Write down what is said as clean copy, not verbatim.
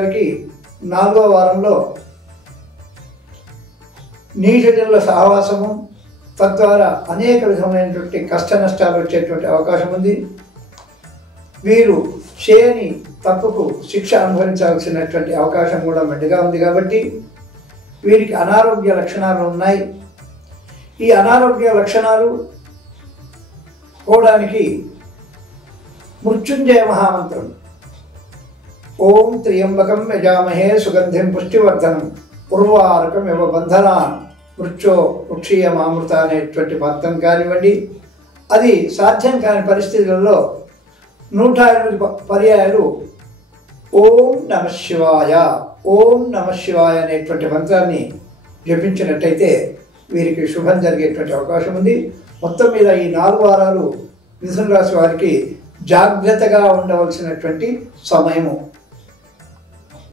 వారికి 4వ వారంలో నీచజనుల సహవాసము, తద్వారా అనేక విధమైనటువంటి కష్ట నష్టాలు వచ్చేటువంటి అవకాశం ఉంది. వీరు చేయని తప్పుకు శిక్ష అనుభవించాల్సినటువంటి అవకాశం కూడా మెండుగా ఉంది. కాబట్టి వీరికి అనారోగ్య లక్షణాలు ఉన్నాయి. ఈ అనారోగ్య లక్షణాలు పోవడానికి మృత్యుంజయ మహామంత్రం ఓం త్ర్యంబకం యజామహే సుగంధిం పుష్టివర్ధనం ఉర్వారకం ఇవ బంధనాన్ మృత్యో వృక్షీయమామృత అనేటువంటి మంత్రం కానివ్వండి, అది సాధ్యం కాని పరిస్థితులలో 108 పర్యాయాలు ఓం నమ శివాయ ఓం నమ శివాయ అనేటువంటి మంత్రాన్ని జపించినట్టయితే వీరికి శుభం జరిగేటువంటి అవకాశం ఉంది. మొత్తం మీద ఈ 4 వారాలు మిథున రాశి వారికి జాగ్రత్తగా ఉండవలసినటువంటి సమయము.